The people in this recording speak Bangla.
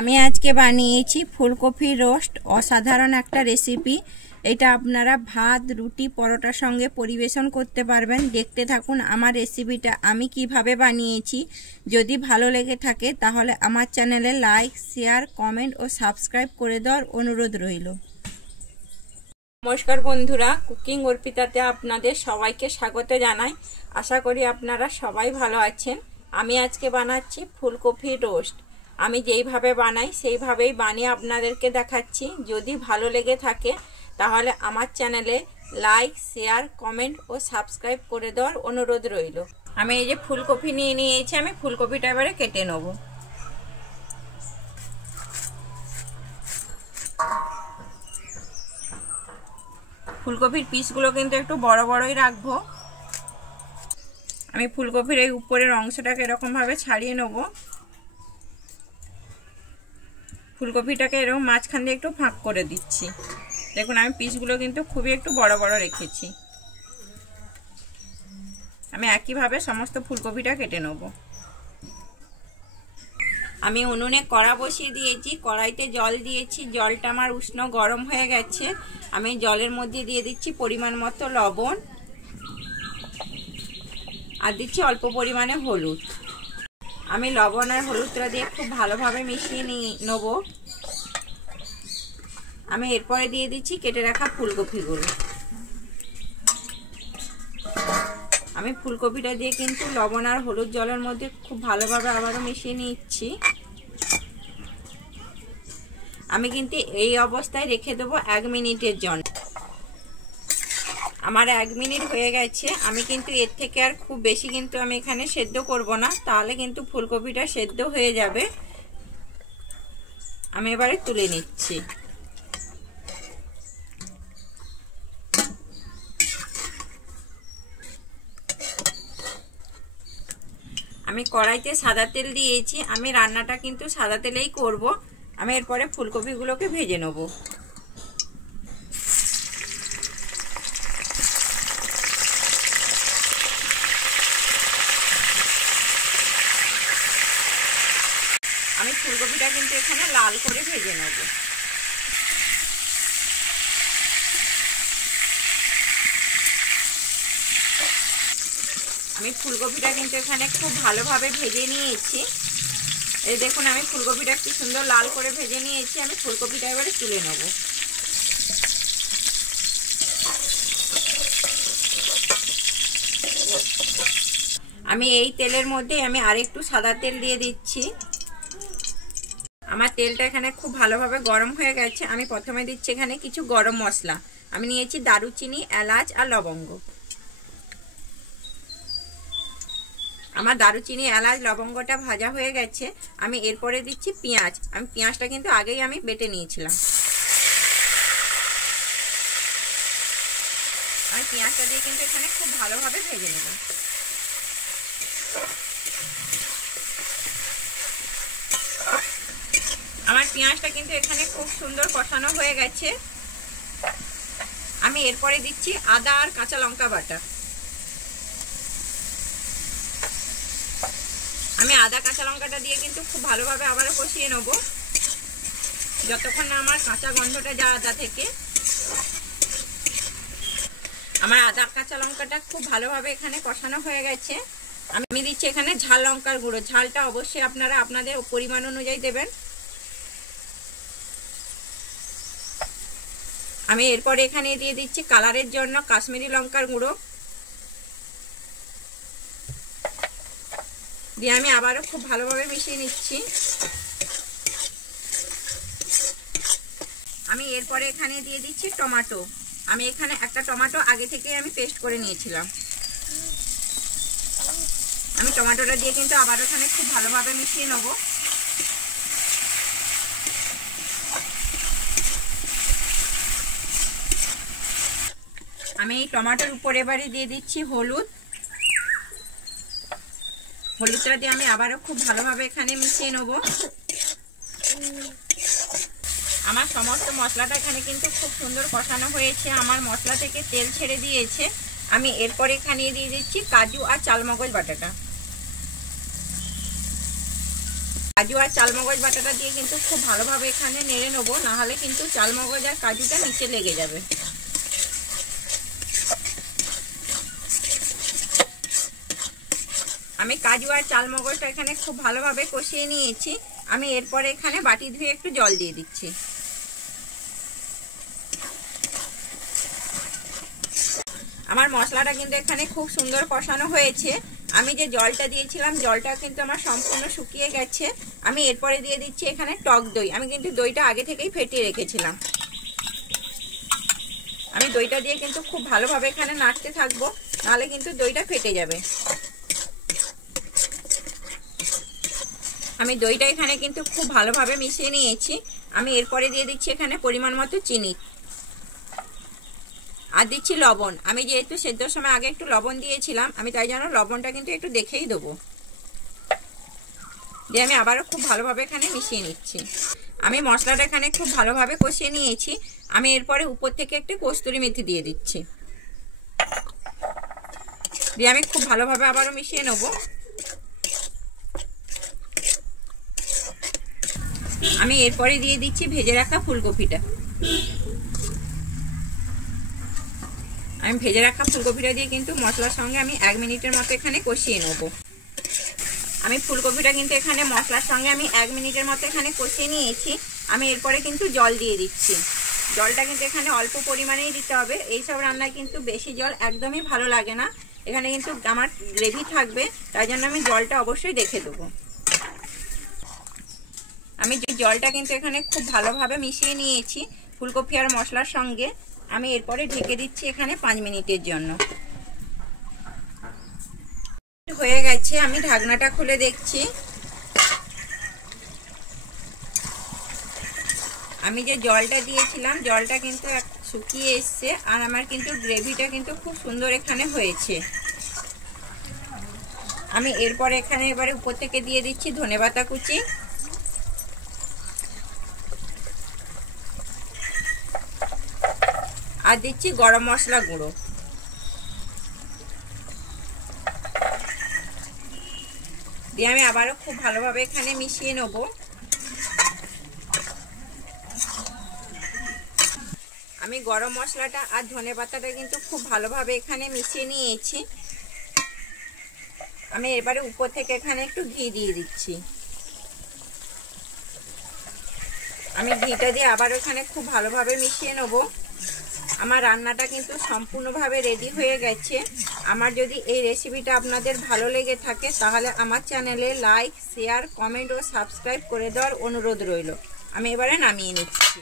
আমি আজকে বানিয়েছি ফুলকপি রোস্ট। অসাধারণ একটা রেসিপি। এটা আপনারা ভাত, রুটি, পরোটার সঙ্গে পরিবেশন করতে পারবেন। দেখতে থাকুন আমার রেসিপিটা আমি কিভাবে বানিয়েছি। যদি ভালো লেগে থাকে তাহলে আমার চ্যানেলে লাইক, শেয়ার, কমেন্ট ও সাবস্ক্রাইব করে দেওয়ার অনুরোধ রইল। নমস্কার বন্ধুরা, কুকিং অর্পিতাতে আপনাদের সবাইকে স্বাগত জানাই। আশা করি আপনারা সবাই ভালো আছেন। আমি আজকে বানাচ্ছি ফুলকপি রোস্ট। আমি যেইভাবে বানাই সেইভাবেই বানিয়ে আপনাদেরকে দেখাচ্ছি। যদি ভালো লেগে থাকে তাহলে আমার চ্যানেলে লাইক, শেয়ার, কমেন্ট ও সাবস্ক্রাইব করে দেওয়ার অনুরোধ রইল। আমি এই যে ফুলকপি নিয়ে নিয়েছি, আমি ফুলকপিটা এবারে কেটে নেব। ফুলকপির পিসগুলো কিন্তু একটু বড় বড়ই রাখবো। আমি ফুলকপির এই উপরের অংশটাকে এরকমভাবে ছাড়িয়ে নেব। ফুলকপিটাকে এরকম মাঝখান দিয়ে একটু ফাঁক করে দিচ্ছি। দেখুন আমি পিসগুলো কিন্তু খুবই একটু বড় বড় রেখেছি। আমি একইভাবে সমস্ত ফুলকপিটা কেটে নেব। আমি উনুনে কড়া বসিয়ে দিয়েছি, কড়াইতে জল দিয়েছি। জলটা আমার উষ্ণ গরম হয়ে গেছে। আমি জলের মধ্যে দিয়ে দিচ্ছি পরিমাণ মতো লবণ আর দিচ্ছি অল্প পরিমাণে হলুদ। আমি লবণ আর হলুদটা দিয়ে খুব ভালোভাবে মিশিয়ে নেব। আমি এরপরে দিয়ে দিচ্ছি কেটে রাখা ফুলকপিগুলো। আমি ফুলকপিটা দিয়ে কিন্তু লবণ আর হলুদ জলের মধ্যে খুব ভালোভাবে আবারও মিশিয়ে নিচ্ছি। আমি কিন্তু এই অবস্থায় রেখে দেবো 1 মিনিটের জন্য। আমার 1 মিনিট হয়ে গেছে। আমি কিন্তু এর থেকে আর খুব বেশি কিন্তু আমি এখানে সেদ্ধ করব না, তাহলে কিন্তু ফুলকপিটা সেদ্ধ হয়ে যাবে। আমি এবারে তুলে নিচ্ছি। আমি কড়াইতে সাদা তেল দিয়েছি। আমি রান্নাটা কিন্তু সাদা তেলেই করব। আমি এরপরে ফুলকপিগুলোকে ভেজে নেব। আমি ফুলকপিটা কিন্তু এখানে লাল করে ভেজে নেব। আমি ফুলকপিটা কিন্তু এখানে খুব ভালোভাবে ভেজে নিয়েছি। এই দেখুন আমি ফুলকপিটা কি সুন্দর লাল করে ভেজে নিয়েছি। আমি ফুলকপিটা এবারে তুলে নেব। আমি এই তেলের মধ্যে আমি আরেকটু সাদা তেল দিয়ে দিচ্ছি। আমার তেলটা এখানে খুব ভালোভাবে গরম হয়ে গেছে। আমি প্রথমে দিচ্ছি এখানে কিছু গরম মশলা। আমি নিয়েছি দারুচিনি, এলাচ আর লবঙ্গ। আমার দারুচিনি, এলাচ, লবঙ্গটা ভাজা হয়ে গেছে। আমি এরপরে দিচ্ছি পেঁয়াজ। আমি পেঁয়াজটা কিন্তু আগেই আমি বেটে নিয়েছিলাম। আমি পেঁয়াজটা দিয়ে কিন্তু এখানে খুব ভালোভাবে ভেজে নেব। আমার পেঁয়াজটা কিন্তু এখানে খুব সুন্দর কষানো হয়ে গেছে। আমি এরপরে দিচ্ছি আদা আর কাঁচা লঙ্কা বাটা। আমি আদা কাঁচা লঙ্কাটা দিয়ে কিন্তু খুব ভালোভাবে আবারও কষিয়ে নেব, যতক্ষণ না আমার কাঁচা গন্ধটা যায় আদা থেকে। আমার আদা কাঁচা লঙ্কাটা খুব ভালোভাবে এখানে কষানো হয়ে গেছে। আমি দিচ্ছি এখানে ঝাল লঙ্কার গুঁড়ো। ঝালটা অবশ্যই আপনারা আপনাদের পরিমাণ অনুযায়ী দেবেন। আমি এরপরে এখানে দিয়ে দিচ্ছি কালারের জন্য কাশ্মীরি লঙ্কার গুঁড়ো দিয়ে আমি আবারও খুব ভালোভাবে মিশিয়ে নিচ্ছি। আমি এরপরে এখানে দিয়ে দিচ্ছি টমেটো। আমি এখানে একটা টমেটো আগে থেকে আমি পেস্ট করে নিয়েছিলাম। আমি টমেটোটা দিয়ে কিন্তু আবার এখানে খুব ভালোভাবে মিশিয়ে নেব। আমি এই টমেটোর উপরে এবারে দিয়ে দিচ্ছি হলুদ। হলুদটা দিয়ে আমি আবারও খুব ভালোভাবে এখানে মিশিয়ে নেব। আমার সমস্ত মশলাটা এখানে কিন্তু খুব সুন্দর কষানো হয়েছে। আমার মশলা থেকে তেল ছেড়ে দিয়েছে। আমি এরপরে এখানে দিয়ে দিচ্ছি কাজু আর চালমগজ বাটাটা। কাজু আর চালমগজ বাটাটা দিয়ে কিন্তু খুব ভালোভাবে এখানে নেড়ে নেবো, না হলে কিন্তু চালমগজ আর কাজুটা নিচে লেগে যাবে। আমি কাজু আর চালমগজটা এখানে খুব ভালোভাবে কষিয়ে নিয়েছি। আমি এরপরে এখানে বাটি ধুয়ে একটু জল দিয়ে দিচ্ছি। আমার মশলাটা কিন্তু এখানে খুব সুন্দর কষানো হয়েছে। আমি যে জলটা দিয়েছিলাম জলটা কিন্তু আমার সম্পূর্ণ শুকিয়ে গেছে। আমি এরপরে দিয়ে দিচ্ছি এখানে টক দই। আমি কিন্তু দইটা আগে থেকেই ফেটিয়ে রেখেছিলাম। আমি দইটা দিয়ে কিন্তু খুব ভালোভাবে এখানে নাড়তে থাকবো, নাহলে কিন্তু দইটা ফেটে যাবে। আমি দইটা এখানে কিন্তু খুব ভালোভাবে মিশিয়ে নিয়েছি। আমি এরপরে দিয়ে দিচ্ছি এখানে পরিমাণ মতো চিনি আর দিচ্ছি লবণ। আমি যেহেতু সেদ্ধর সময় আগে একটু লবণ দিয়েছিলাম, আমি তাই জন্য লবণটা কিন্তু একটু দেখেই দেবো। দিয়ে আমি আবারও খুব ভালোভাবে এখানে মিশিয়ে নিচ্ছি। আমি মশলাটা এখানে খুব ভালোভাবে কষিয়ে নিয়েছি। আমি এরপরে উপর থেকে একটু কস্তুরি মেথি দিয়ে দিচ্ছি। দিয়ে আমি খুব ভালোভাবে আবারও মিশিয়ে নেব। আমি এরপরে দিয়ে দিচ্ছি ভেজে রাখা ফুলকপিটা। আমি ভেজে রাখা ফুলকপিটা দিয়ে কিন্তু মশলার সঙ্গে আমি 1 মিনিটের মতো এখানে কষিয়ে নেব। আমি ফুলকপিটা কিন্তু এখানে মশলার সঙ্গে আমি 1 মিনিটের মতো এখানে কষিয়ে নিয়েছি। আমি এরপরে কিন্তু জল দিয়ে দিচ্ছি। জলটা কিন্তু এখানে অল্প পরিমাণেই দিতে হবে। এইসব রান্নায় কিন্তু বেশি জল একদমই ভালো লাগে না। এখানে কিন্তু আমার গ্রেভি থাকবে, তাই জন্য আমি জলটা অবশ্যই দেখে দেবো। আমি জলটা কিন্তু এখানে খুব ভালোভাবে মিশিয়ে নিয়েছি ফুলকপি আর মশলার সঙ্গে। আমি এরপরে ঢেকে দিচ্ছি এখানে 5 মিনিটের জন্য। হয়ে গেছে, আমি ঢাকনাটা খুলে দেখছি। আমি যে জলটা দিয়েছিলাম জলটা কিন্তু শুকিয়ে এসছে, আর আমার কিন্তু গ্রেভিটা কিন্তু খুব সুন্দর এখানে হয়েছে। আমি এরপরে এখানে এবারে উপর থেকে দিয়ে দিচ্ছি ধনেপাতা কুচি, আর দিচ্ছি গরম মশলা গুঁড়ো। দিয়ে আমি আবারও খুব ভালোভাবে এখানে মিশিয়ে নেব। আমি গরম মশলাটা আর ধনেপাতাটা কিন্তু খুব ভালোভাবে এখানে মিশিয়ে নিয়েছি। আমি এবারে উপর থেকে এখানে একটু ঘি দিয়ে দিচ্ছি। আমি ঘিটা দিয়ে আবার এখানে খুব ভালোভাবে মিশিয়ে নেব। আমার রান্নাটা কিন্তু সম্পূর্ণভাবে রেডি হয়ে গেছে। আমার যদি এই রেসিপিটা আপনাদের ভালো লেগে থাকে তাহলে আমার চ্যানেলে লাইক, শেয়ার, কমেন্ট ও সাবস্ক্রাইব করে দেওয়ার অনুরোধ রইল। আমি এবারে নামিয়ে নিচ্ছি।